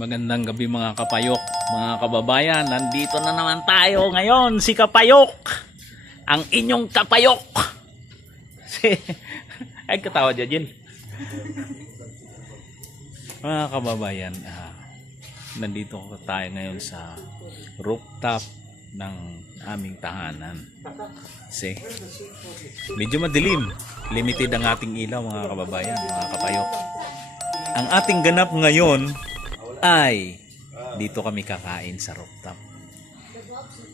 Magandang gabi mga kapayok, mga kababayan. Nandito na naman tayo ngayon, si Kapayok. Ang inyong kapayok. Ay, katawa dyan. Mga kababayan, nandito tayo ngayon sa rooftop ng aming tahanan. Kasi medyo madilim. Limited ang ating ilaw mga kababayan, mga kapayok. Ang ating ganap ngayon ay dito kami kakain sa rooftop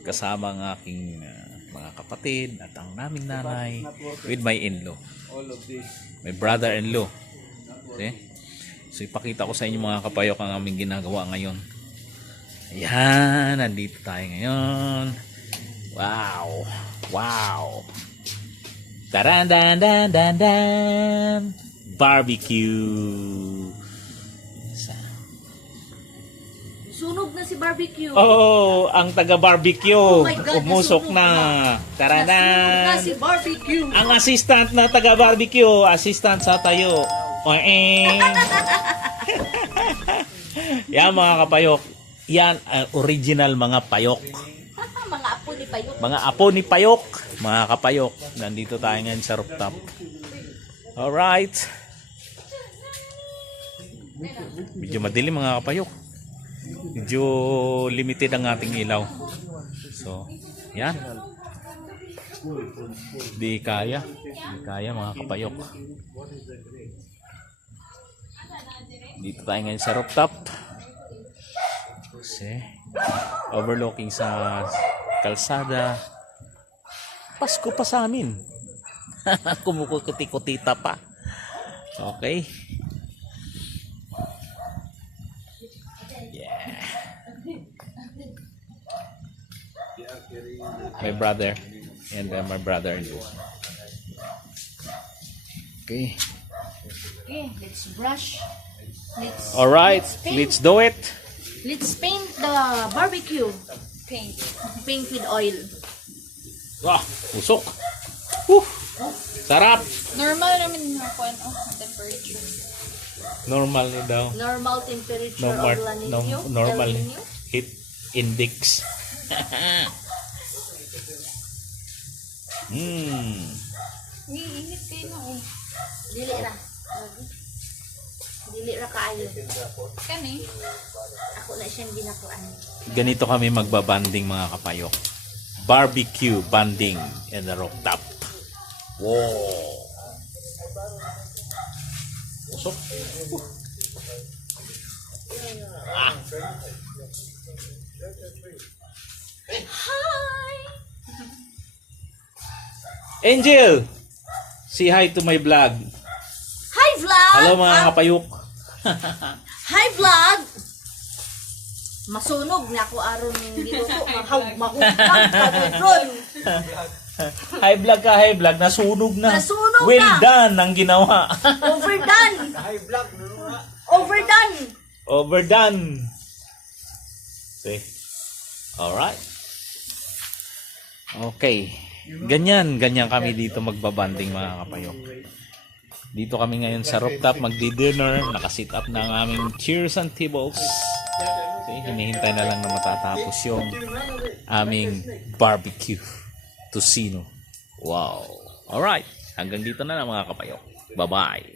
kasama ang aking mga kapatid at ang naming nanay with my in-law, my brother-in-law. Okay? So ipakita ko sa inyo mga kapayok ang aming ginagawa ngayon. Ayan, nandito tayo ngayon. Wow, wow, taran dan dan dan dan, barbecue. Sunog na si barbecue. Oh, ang taga-barbecue. Oh my God, umusok nasunog na. Tara na. Nasunog na si barbecue. Ang assistant na taga-barbecue, assistant sa tayo. Yan mga kapayok. Yan original mga payok. Mga apo ni Payok. Mga apo ni Payok. Mga kapayok. Nandito tayo ngayon sa rooftop. Alright. Medyo madilim mga kapayok. Medyo limited ang ating ilaw. So, yan. Di kaya. Di kaya mga kapayok. Dito tayo ngayon sa rooftop. Kasi, overlooking sa kalsada. Pasko pa sa amin. Kumukuti-kutita pa. Okay. My brother and my brother-in-law. Okay. Okay, let's brush. All right, let's do it. Let's paint the barbecue. Paint with oil. Wah, usok. Sarap. Normal naman yung temperature. Normal ni daw. Normal temperature Normal, of La Nino. normal El Nino. heat index. Iinit kayo na eh. Dili ra. Dili ra kaayo. Kani? Ako na siyang ginakuan. Ganito kami magbabanding mga kapayok. Barbecue banding in the rooftop. Wow. Usok. Hi! Angel, say hi to my vlog. Hi vlog! Hello mga kapayok. Hi vlog! Masunog na ako aron dito to. Mahugpag pagkron. Hi vlog ka, hi vlog. Nasunog na. Nasunog well na. done ang ginawa. Overdone! Overdone! Overdone. See? Alright. Okay. Ganyan kami dito magbabanding mga kapayok. Dito kami ngayon sa rooftop magdi-dinner. Nakasit up na ang aming chairs and tables. Okay, hinihintay na lang na matatapos yung aming barbecue tocino. Wow. Alright. Hanggang dito na lang mga kapayok. Bye-bye.